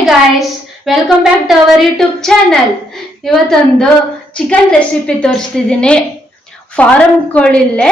Hi guys, welcome back to our YouTube channel. ಇವತ್ತೊಂದು chicken recipe ತೋರಿಸ್ತಿದ್ದೀನಿ. Farm ಕೋಳಿಲ್ಲೇ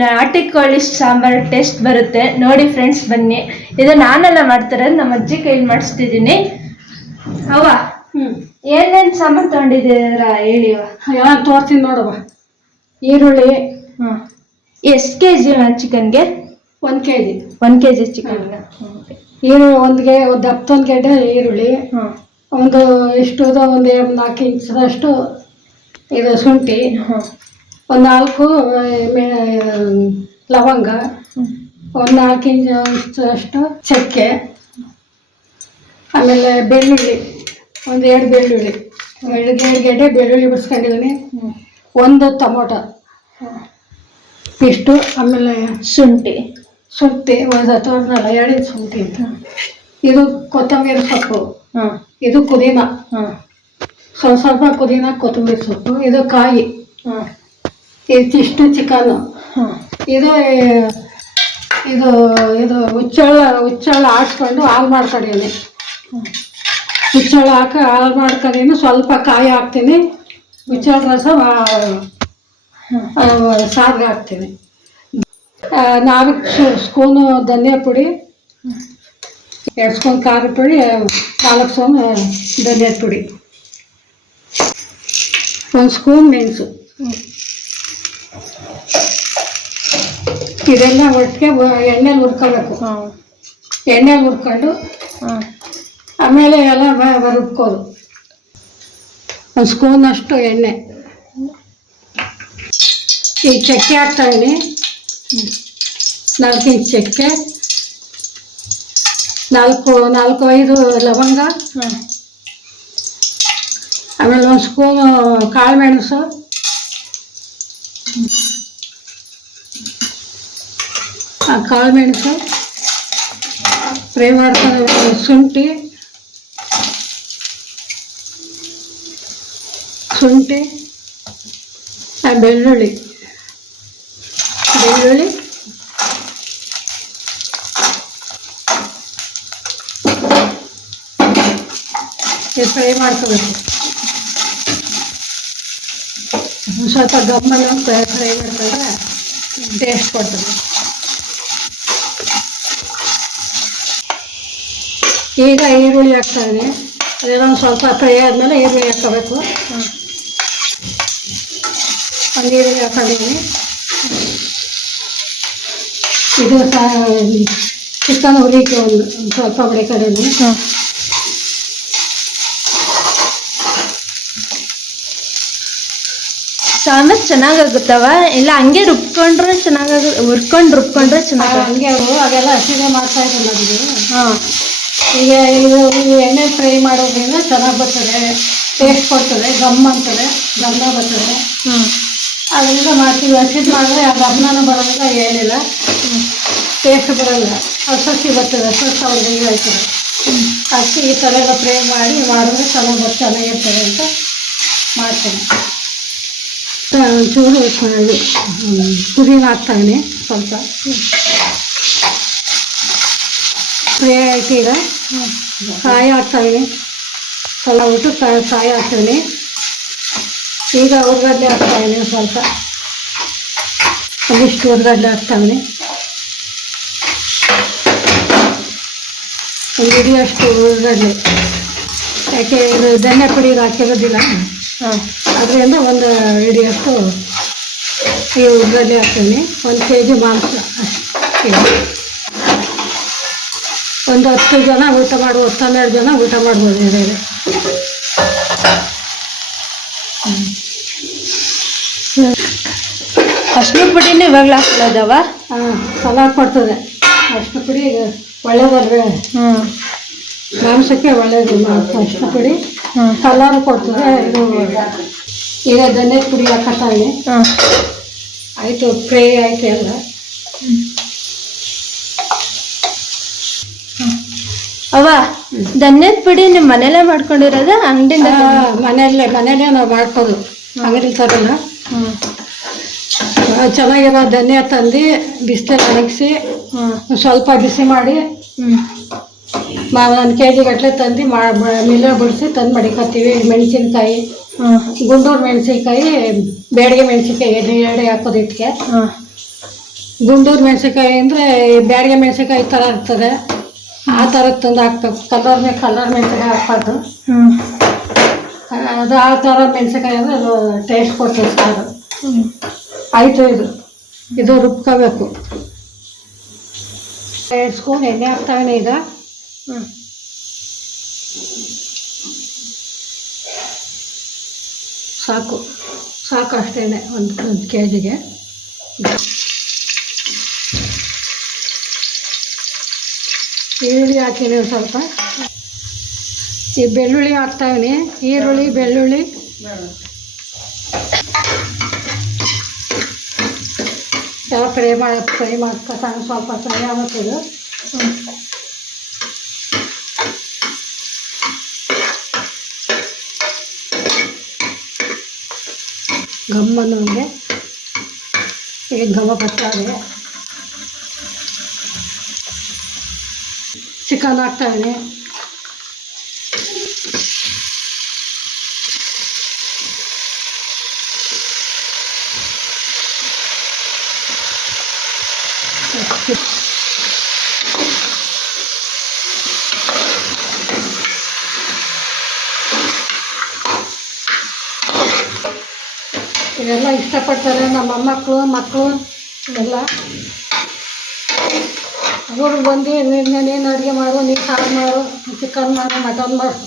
ನಾಟಿ ಕೋಳಿ ಸಾಂಬಾರು ಟೇಸ್ಟ್ ಬರುತ್ತೆ ನೋಡಿ ಫ್ರೆಂಡ್ಸ್, ಬನ್ನಿ. ಇದು ನಾನೆಲ್ಲ ಮಾಡ್ತಾರೆ, ನಮ್ಮ ಅಜ್ಜಿ ಕೈಲಿ ಮಾಡಿಸ್ತಿದ್ದೀನಿ. ಅವ್ವ, ಏನೇನು ಸಾಂಬಾರು ತೊಗೊಂಡಿದ್ದೀರಾ ಹೇಳಿ. ಎಲ್ಲ ತೋರಿಸ್ತೀನಿ ನೋಡವ್ವ. ಈರುಳ್ಳಿ ಎಷ್ಟು ಕೆ ಜಿ ಚಿಕನ್ಗೆ? 1 kg. 1 kg ಚಿಕನ್ಗೆ ಒಂದು ದಪ್ಪದೊಂದು ಗೆಡ್ಡೆ ಈರುಳ್ಳಿ, ಒಂದು ಇಷ್ಟುದ ಒಂದು 4 ಇಂಚದಷ್ಟು ಇದು ಶುಂಠಿ, ಒಂದು 4 ಲವಂಗ, ಒಂದು 4 ಇಂಚಷ್ಟು ಚಕ್ಕೆ, ಆಮೇಲೆ ಬೆಳ್ಳುಳ್ಳಿ, ಒಂದು 2 ಬೆಳ್ಳುಳ್ಳಿ, 2 ಗೆಡ್ಡೆ ಬೆಳ್ಳುಳ್ಳಿ ಬಿಡಿಸ್ಕೊಂಡಿದ್ದೀನಿ, ಒಂದು ಟೊಮೊಟೊ ಇಷ್ಟು, ಆಮೇಲೆ ಶುಂಠಿ ಒಂದು 2 ಇಂಚ್ ಶುಂಠಿ, ಇದು ಕೊತ್ತಂಬರಿ ಸೊಪ್ಪು, ಇದು ಪುದೀನ, ಸ್ವಲ್ಪ ಪುದೀನ ಕೊತ್ತಂಬರಿ ಸೊಪ್ಪು, ಇದು ಕಾಯಿ, ಇದಿಷ್ಟು ಚಿಕನ್ನು, ಇದು ಇದು ಇದು ಹುಚ್ಚಳ್ಳ ಹಾಕ್ಸ್ಕೊಂಡು ಹಾಲು ಮಾಡ್ಕೊಂಡಿದ್ದೀನಿ. ಹುಚ್ಚಳ್ಳ ಹಾಕಿ ಹಾಲು ಮಾಡ್ಕೊಂಡಿದ್ದೀನಿ, ಸ್ವಲ್ಪ ಕಾಯಿ ಹಾಕ್ತೀನಿ, ಹುಚ್ಚಳ್ಳ ರಸ ಸಾರಿಗೆ ಹಾಕ್ತೀನಿ. 4 ಸ್ಪೂನು ಧನಿಯಾ ಪುಡಿ, 2 ಸ್ಪೂನ್ ಖಾರದ ಪುಡಿ, 4 ಸ್ಪೂನ್ ಧನಿಯಾ ಪುಡಿ, 1 ಸ್ಪೂನ್ ಮೆಣಸು. ಇದೆಲ್ಲ ಒಟ್ಟಿಗೆ ಎಣ್ಣೆಲಿ ಹುರ್ಕೋಬೇಕು. ಎಣ್ಣೆಲಿ ಹುರ್ಕೊಂಡು ಆಮೇಲೆ ಎಲ್ಲ ರುಬ್ಕೋದು. 1 ಸ್ಪೂನಷ್ಟು ಎಣ್ಣೆ. ಈ ಚಕ್ಕೆ ಹಾಕ್ತಾಯಿದ್ದೀನಿ, 4 ಇಂಚ್ ಚಕ್ಕೆ, 4-5 ಲವಂಗ, ಆಮೇಲೆ 1 ಸ್ಪೂನು ಕಾಳು ಮೆಣಸು, ಆ ಕಾಳು ಮೆಣಸು ಫ್ರೈ ಮಾಡ್ಕೊಂಡು, ಶುಂಠಿ ಬೆಳ್ಳುಳ್ಳಿ ಫ್ರೈ ಮಾಡ್ಕೋಬೇಕು. ಸ್ವಲ್ಪ ಗಮ್ಮಲ್ಲಿ ಫ್ರೈ ಮಾಡಿಕೊಂಡ್ರೆ ಟೇಸ್ಟ್ ಕೊಡ್ತದೆ. ಈಗ ಈರುಳ್ಳಿ ಹಾಕ್ತಾಯಿದ್ದೀನಿ. ಅದೆಲ್ಲ ಒಂದು ಸ್ವಲ್ಪ ಫ್ರೈ ಆದಮೇಲೆ ಈರುಳ್ಳಿ ಹಾಕ್ಕೋಬೇಕು. ಒಂದು ಈರುಳ್ಳಿ ಹಾಕೊಂಡಿದ್ದೀನಿ. ಇದು ಚಿಕನ್ ಹುರಿಕೆ ಒಂದು ಸ್ವಲ್ಪ ಹೊಡಿಕೊಂಡಿದ್ದೀನಿ. ಸಾಂಬಾರು ಚೆನ್ನಾಗಾಗುತ್ತವ? ಇಲ್ಲ ಹಂಗೆ ರುಬ್ಕೊಂಡ್ರೆ ರುಬ್ಕೊಂಡ್ರೆ ಚೆನ್ನಾಗ? ಹಂಗೆ ಅದೆಲ್ಲ ಹಸಿಗೆ ಮಾಡ್ತಾ ಇದ್ದೀನಿ ನಮಗೆ. ಈಗ ಇದು ಎಣ್ಣೆ ಫ್ರೈ ಮಾಡೋದ್ರಿಂದ ಚೆನ್ನಾಗಿ ಬರ್ತದೆ, ಟೇಸ್ಟ್ ಕೊಡ್ತದೆ, ಗಮ್ ಬರ್ತದೆ. ಅದರಿಂದ ಮಾಡ್ತೀವಿ. ಹಸಿದು ಮಾಡಿದ್ರೆ ಆ ಗಮನೂ ಬರೋದಿಲ್ಲ, ಏನಿಲ್ಲ, ಟೇಸ್ಟ್ ಬರೋಲ್ಲ, ಹಸಿ ಬರ್ತದೆ, ಅವ್ರಿಗೆ ಹೆಂಗೆ ಆಯ್ತದೆ. ಅದಕ್ಕೆ ಈ ಥರ ಎಲ್ಲ ಫ್ರೈ ಮಾಡಿದ್ರೆ ಚೆನ್ನಾಗಿರ್ತದೆ ಅಂತ ಮಾಡ್ತೀನಿ. ಒಂಚೂರು ಪುದೀನ ಹಾಕ್ತಾಯಿದ್ದೀನಿ, ಸ್ವಲ್ಪ ಫ್ರೈ ಆಯ್ತು. ಈಗ ಕಾಯಿ ಹಾಕ್ತಾಯಿದ್ದೀನಿ, ಸ್ವಲ್ಪ ಬಿಟ್ಟು ಕಾಯಿ ಹಾಕ್ತೀನಿ. ಈಗ ಉರ್ಗಡ್ಲೆ ಹಾಕ್ತಾಯಿದ್ದೀನಿ, ಸ್ವಲ್ಪ ಒಂದಿಷ್ಟು ಉರ್ಗಡ್ಲೆ ಹಾಕ್ತಾಯಿದ್ದೀನಿ, ಒಂದು ಹಿಡಿಯಷ್ಟು ಉರ್ಗಡ್ಲೆ. ಯಾಕೆ ಇದು ಧನಿಯಾ ಪುಡಿ ಹಾಕಿರೋದಿಲ್ಲ, ಅದರಿಂದ ಒಂದು ಹಿಡಿಯಷ್ಟು ಈ ಉರ್ಗಡ್ಲೆ ಹಾಕ್ತೀನಿ. 1 kg ಮಾಂಸ ಅಷ್ಟೇ. ಒಂದು 10 ಜನ ಊಟ ಮಾಡ್ಬೋದು, 12 ಜನ ಊಟ ಮಾಡ್ಬೋದು ಇದರಲ್ಲಿ. ಅರ್ಶಿನ ಪುಡಿನ ಇವಾಗಲೂ ಹಾಕೊಳ್ಳೋದವ? ಕಲರ್ ಕೊಡ್ತದೆ ಅರ್ಶಿನ ಪುಡಿ, ಒಳ್ಳೆಯದಲ್ವೇ, ಮಾಂಸಕ್ಕೆ ಒಳ್ಳೆಯದು ಅರ್ಶಿನ ಪುಡಿ, ಕಲರ್ ಕೊಡ್ತದೆ. ಇದು ಈಗ ಧನಿಯಾ ಪುಡಿ ಹಾಕ್ತಾಯಿದ್ದೀನಿ. ಆಯಿತು, ಫ್ರೈ ಆಯಿತು ಎಲ್ಲ. ಅವ್ವ, ಧನ್ಯದ ಪುಡಿ ನಿಮ್ಮ ಮನೇಲೇ ಮಾಡ್ಕೊಂಡಿರೋದ ಅಂಗಡಿಯಿಂದ? ಮನೆಯಲ್ಲೇ ನಾವು ಮಾಡ್ಕೋದು, ಅಂಗಡಿ ತರಲ್ಲ. ಚೆನ್ನಾಗಿರೋ ಧನಿಯಾ ತಂದು ಬಿಸಿಲಲ್ಲಿ ಒಣಗಿಸಿ ಸ್ವಲ್ಪ ಬಿಸಿ ಮಾಡಿ 1 kg ಗಟ್ಟಲೆ ತಂದು ಮಿಲ್ಲ ಬಿಡಿಸಿ ತಂದು ಮಡಿಕೊತೀವಿ. ಮೆಣಸಿನ್ಕಾಯಿ, ಹಾಂ ಗುಂಡೂರು ಮೆಣಸಿನ್ಕಾಯಿ, ಬ್ಯಾಡಗೆ ಮೆಣಸಿನ್ಕಾಯಿ ಎರಡು ಹಾಕೋದು ಇದಕ್ಕೆ. ಹಾಂ ಗುಂಡೂರು ಮೆಣಸಿನ್ಕಾಯಿ ಅಂದರೆ ಬ್ಯಾಡಗೆ ಮೆಣಸಿನ್ಕಾಯಿ ಥರ ಇರ್ತದೆ, ಆ ಥರದ್ದು ತಂದು ಹಾಕ್ಬೇಕು. ಕಲರ್ ಮೆಣಸಿನ್ಕಾಯಿ ಹಾಕ್ಬಾರ್ದು. ಅದು ಆ ಥರ ಮೆಣಸಿನ್ಕಾಯಿ ಅಂದರೆ ಅದು ಟೇಸ್ಟ್ ಕೊಡ್ತದೆ ಸಾರು. ಆಯಿತು, ಇದು ರುಬ್ಕೋಬೇಕು. 2 ಸ್ಪೂನ್ ಎಣ್ಣೆ ಹಾಕ್ತಾವೆ ಈಗ. ಸಾಕು ಅಷ್ಟೇ, 1 kgಗೆ. ಈರುಳ್ಳಿ ಹಾಕಿನಿ ಸ್ವಲ್ಪ. ಈ ಬೆಳ್ಳುಳ್ಳಿ ಹಾಕ್ತಾಯಿನಿ. ಈರುಳ್ಳಿ, ಬೆಳ್ಳುಳ್ಳಿ ಎಲ್ಲ ಫ್ರೈ ಮಾಡ್ಕೊತಾನೆ. ಸ್ವಲ್ಪ ಫ್ರೈ ಆಗುತ್ತಿದ್ದು ಗಮ್ಮನಿಗೆ ಈಗ ಘಮ ಬರ್ತಾವೆ. ಚಿಕನ್ ಹಾಕ್ತಾಯಿನಿ. ಇದೆಲ್ಲ ಇಷ್ಟಪಡ್ತಾರೆ ನಮ್ಮ ಮಕ್ಕಳು ಎಲ್ಲ. ಅವರು ಬಂದು ನೀನು ಅಡುಗೆ ಮಾಡು, ನೀನು ಸಾರು ಮಾಡು, ಚಿಕನ್ ಮಾಡು, ಮಟನ್ ಮಾಡು,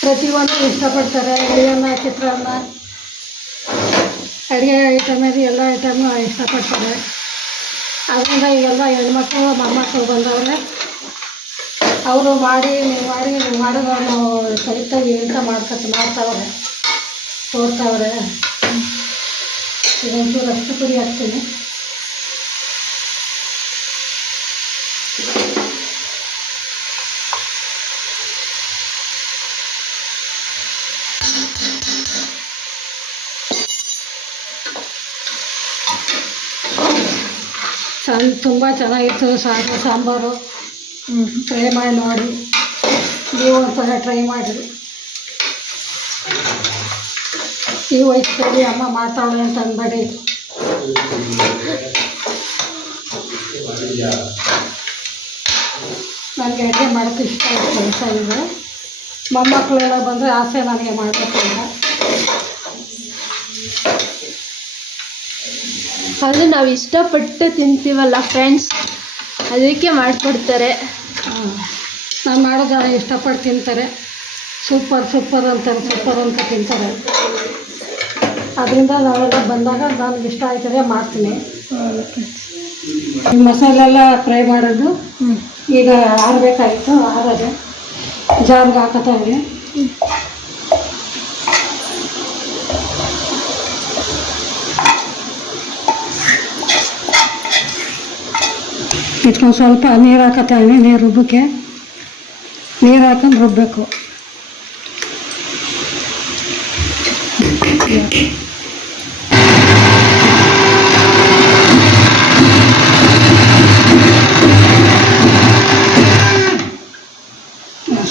ಪ್ರತಿಯೊಂದು ಇಷ್ಟಪಡ್ತಾರೆ. ಅಡುಗೆನ, ಚಿತ್ರಾನ್ನ, ಅಡುಗೆ ಐಟಮಲ್ಲಿ ಎಲ್ಲ ಐಟಮ್ನು ಇಷ್ಟಪಡ್ತಾರೆ. ಅದರಿಂದ ಈಗೆಲ್ಲ ಹೆಣ್ಮಕ್ಳು ಮೊಮ್ಮಕ್ಕಳು ಬಂದವ್ರೆ. ಅವರು ನೀವು ಮಾಡಿದ್ರೆ ನಾವು ಕಲಿತೀವಿ ಅಂತ ಮಾಡ್ತಾವ್ರೆ, ತೋರ್ತಾವ್ರೆ. ಇದೊಂಚೂರು ಅಷ್ಟು ಪುಡಿ ಹಾಕ್ತೀನಿ. ತುಂಬ ಚೆನ್ನಾಗಿತ್ತು ಸಾಂಬಾರು. ಟ್ರೈ ಮಾಡಿ ನೋಡಿ, ನೀವು ಒಂದ್ಸಲ ಟ್ರೈ ಮಾಡಿರಿ. ಈ ವಯಸ್ಸಲ್ಲಿ ಅಮ್ಮ ಮಾಡ್ತಾಳೆ ಅಂತ ಅಂದ್ಬೇಡಿ. ನನಗೆ ಅಡುಗೆ ಮಾಡೋಕ್ಕೆ ಇಷ್ಟ ಆಯ್ತು. ಕೆಲಸ ಇದೆ. ಮೊಮ್ಮಕ್ಕಳೆಲ್ಲ ಬಂದರೆ ಆಸೆ ನನಗೆ ಮಾಡಬೇಕಂತ. ಅದು ನಾವು ಇಷ್ಟಪಟ್ಟು ತಿಂತೀವಲ್ಲ ಫ್ರೆಂಡ್ಸ್, ಅದಕ್ಕೆ ಮಾಡಿಕೊಡ್ತಾರೆ. ನಾನು ಮಾಡೋ ಜನ ಇಷ್ಟಪಟ್ಟು ತಿಂತಾರೆ. ಸೂಪರ್ ಅಂತ ತಿಂತಾರೆ. ಅದರಿಂದ ನಾವೆಲ್ಲ ಬಂದಾಗ ನನಗೆ ಇಷ್ಟ ಆಯ್ತದೆ ಮಾಡ್ತೀನಿ. ಮಸಾಲೆ ಎಲ್ಲ ಫ್ರೈ ಮಾಡೋದು ಈಗ ಆರಬೇಕಾಗಿತ್ತು. ಆರದೆ ಜಾರ್ಗೆ ಹಾಕತ್ತೀವಿ. ಇಟ್ಕೊಂಡು ಸ್ವಲ್ಪ ನೀರು ಹಾಕತ್ತೀವಿ. ನೀರು ರುಬ್ಬಕ್ಕೆ ನೀರು ಹಾಕೊಂಡು ರುಬ್ಬಬೇಕು.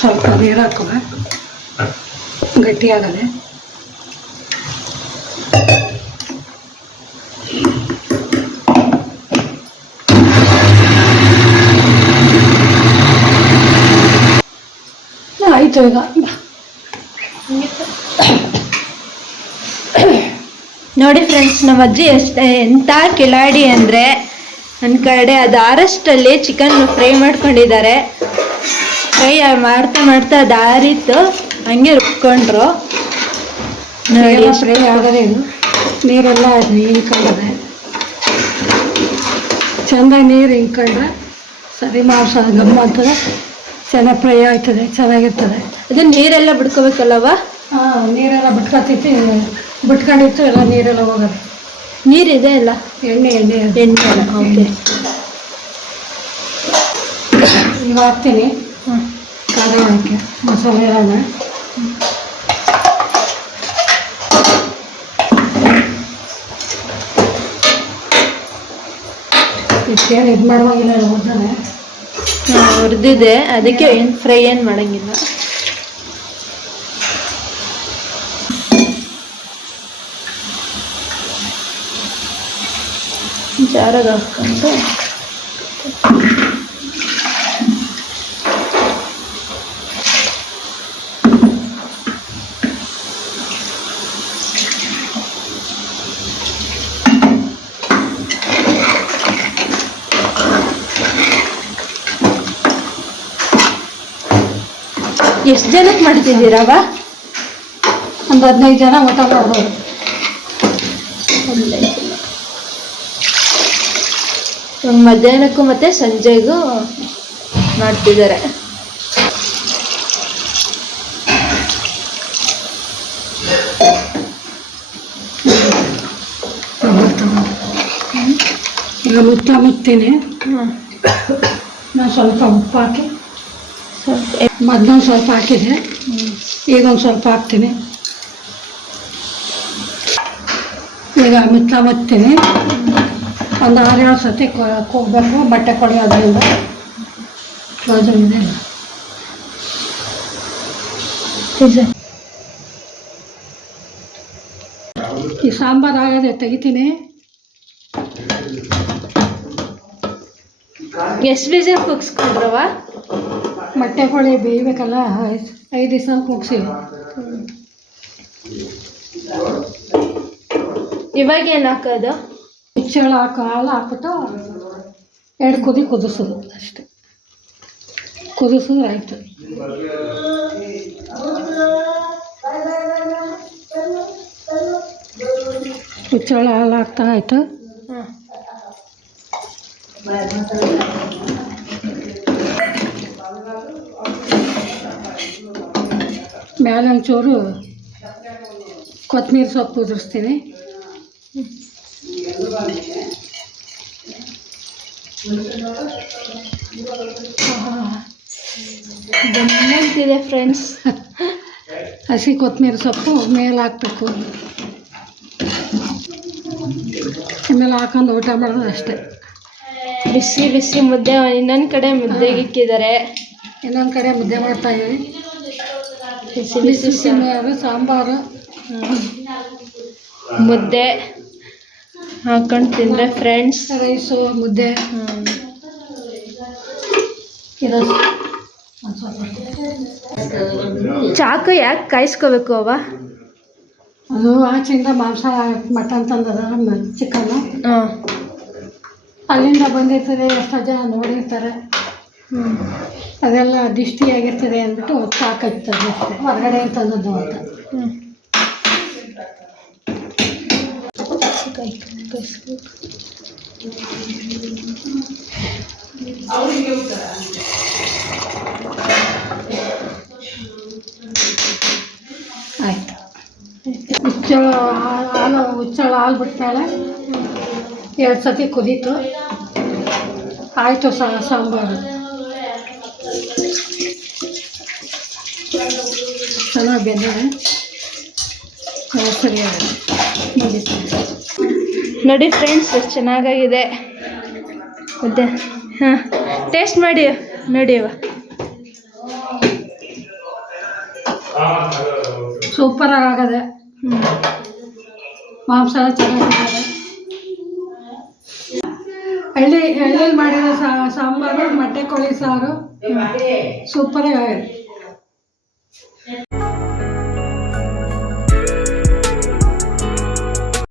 ಸ್ವಲ್ಪ ನೀರು ಹಾಕುವ, ಗಟ್ಟಿಯಾಗದೆ. ಆಯಿತು. ಈಗ ನೋಡಿ ಫ್ರೆಂಡ್ಸ್, ನಮ್ಮ ಅಜ್ಜಿ ಎಂಥ ಕಿಲಾಡಿ ಅಂದರೆ, ನನ್ನ ಕಡೆ ಅದು ಆರಷ್ಟಲ್ಲಿ ಚಿಕನ್ ಫ್ರೈ ಮಾಡ್ಕೊಂಡಿದ್ದಾರೆ. ಫ್ರೈ ಮಾಡ್ತಾ ಅದು ಆರಿತ್ತು, ಹಂಗೆ ರುಬ್ಕೊಂಡ್ರು. ನೋಡಿ ಫ್ರೈ ಆಗದೆ. ನೀರೆಲ್ಲ ಹಿಂಡ್ಕೊಂಡದೆ. ಚೆಂದಾಗಿ ನೀರು ಹಿಂಡ್ಕೊಂಡ್ರೆ ಸರಿ ಮಾಂಸ ಗಮ್ಮ ಅಂತದೆ, ಚೆನ್ನಾಗಿ ಫ್ರೈ ಆಗ್ತದೆ, ಚೆನ್ನಾಗಿರ್ತದೆ. ಅದು ನೀರೆಲ್ಲ ಬಿಡ್ಕೋಬೇಕಲ್ಲವ? ನೀರೆಲ್ಲ ಬಿಟ್ಕೊಂಡಿತ್ತು ಎಲ್ಲ ನೀರೆಲ್ಲ ಹೋಗೋದು. ನೀರಿದೆ ಅಲ್ಲ? ಎಣ್ಣೆ ಅಲ್ಲ. ಓಕೆ, ಈಗ ಹಾಕ್ತೀನಿ. ಖಾರ ಹಾಕಿ ಮಸಾಲೆ ಎಲ್ಲ ಇದಕ್ಕೇನು ಇದು ಮಾಡುವಾಗಿಲ್ಲ. ಒಗ್ಗರಣೆ ಹುರಿದಿದೆ, ಅದಕ್ಕೆ ಏನು ಫ್ರೈ ಏನು ಮಾಡಂಗಿಲ್ಲ. ಜಾರಾಗ ಹಾಕ್ಕೊಂಡು ಎಷ್ಟು ಜನಕ್ಕೆ ಮಾಡ್ತಿದ್ದೀರವ? ಒಂದು 15 ಜನ ಊಟ ಮಾಡ್ಬೋದು. ಮಧ್ಯಾಹ್ನಕ್ಕೂ ಮತ್ತೆ ಸಂಜೆಗೂ ಮಾಡ್ತಿದ್ದಾರೆ. ಈಗ ಮುಚ್ತೀನಿ. ನಾನು ಸ್ವಲ್ಪ ಉಪ್ಪು ಹಾಕಿ, ಮೊದಲೊಂದು ಸ್ವಲ್ಪ ಹಾಕಿದೆ, ಈಗ ಒಂದು ಸ್ವಲ್ಪ ಹಾಕ್ತೀನಿ. ಈಗ ಮುಚ್ತೀನಿ. ಒಂದು 6-7 ಸತಿ ಕೂಗಬೇಕು, ಬಟ್ಟೆ ಕೊಳೆಯೋದ್ರಿಂದ. ಕ್ಲೋಸರ್ ಇದೆ. ಈ ಸಾಂಬಾರು ಆಗದೆ ತೆಗಿತೀನಿ. ಎಷ್ಟು ವಿಸಿಲ್ ಕುಗ್ಸ್ಕೊಂಡ್ರವ? ಮೊಟ್ಟೆ ಕೋಳಿ ಬೇಯಬೇಕಲ್ಲ, 5 ದಿವಸ ಕುಗ್ಸಿವಿ. ಇವಾಗ ಏನು ಹಾಕೋದು? ಮುಚ್ಚಳ ಹಾಲು ಹಾಕ್ಬಿಟ್ಟು 2 ಕುದಿ ಕುದಿಸೋದು ಅಷ್ಟೆ. ಕುದಿಸಿದ್ರೆ ಆಯಿತು. ಮುಚ್ಚಳ ಹಾಲು ಹಾಕ್ತಾ ಆಯಿತು. ಮೇಲೆ ಒಂಚೂರು ಕೊತ್ತಂಬರಿ ಸೊಪ್ಪು ಉದುರಿಸ್ತೀನಿ. ಗಮ್ಮಂತಿದೆ ಫ್ರೆಂಡ್ಸ್. ಹಸಿ ಕೊತ್ತಂಬರಿ ಸೊಪ್ಪು ಮೇಲೆ ಹಾಕ್ಬೇಕು. ಆಮೇಲೆ ಹಾಕೊಂಡು ಊಟ ಮಾಡೋದು ಅಷ್ಟೇ. ಬಿಸಿ ಬಿಸಿ ಮುದ್ದೆ ಇನ್ನೊಂದು ಕಡೆ ಮುದ್ದೆಗೆ ಇಕ್ಕಿದ್ದಾರೆ, ಇನ್ನೊಂದು ಕಡೆ ಮುದ್ದೆ ಮಾಡ್ತಾಯಿದ್ದೀವಿ. ಬಿಸಿ ಬಿಸಿ ಬಿಸಿ ಸಾಂಬಾರು ಮುದ್ದೆ ಹಾಕೊಂಡು ತಿಂದರೆ ಫ್ರೆಂಡ್ಸ್. ರೈಸು ಮುದ್ದೆ ಇರೋದು. ಚಾಕು ಯಾಕೆ ಕಾಯಿಸ್ಕೋಬೇಕು ಅವ? ಅದು ಆಚೆಯಿಂದ ಮಾಂಸ ಮಟನ್ ತಂದದ, ಚಿಕನ್ನು ಅಲ್ಲಿಂದ ಬಂದಿರ್ತದೆ. ಎಷ್ಟೋ ಜನ ನೋಡಿರ್ತಾರೆ, ಅದೆಲ್ಲ ದಿಷ್ಟಿಯಾಗಿರ್ತದೆ ಅಂದ್ಬಿಟ್ಟು ಸಾಕಾಗ್ತದೆ ಅಷ್ಟೇ, ಹೊರಗಡೆ ತಂದದ್ದು ಅಂತ. ಆಯಿತು. ಹುಚ್ಚಳ ಹಾಲು ಬಿಟ್ಮೇಲೆ 2 ಸತಿ ಕುದೀತು. ಆಯಿತು ಸಾಂಬಾರು ಚೆನ್ನಾಗಿ ಬೆಂದಿದೆ. ಸರಿಯಾಗಿ ಮುಗೀತು ನೋಡಿ ಫ್ರೆಂಡ್ಸ್, ಎಷ್ಟು ಚೆನ್ನಾಗಾಗಿದೆ ಮುದ್ದೆ. ಹಾಂ, ಟೇಸ್ಟ್ ಮಾಡಿ ನೋಡಿ ಅವ. ಸೂಪರಾಗಿ ಆಗದೆ. ಮಾಂಸ ಚೆನ್ನಾಗಿದೆ. ಹಳ್ಳಿಲಿ ಮಾಡಿರೋ ಸಾಂಬಾರು, ಮೊಟ್ಟೆ ಕೋಳಿ ಸಾರು ಸೂಪರಾಗಿ ಆಗಿದೆ.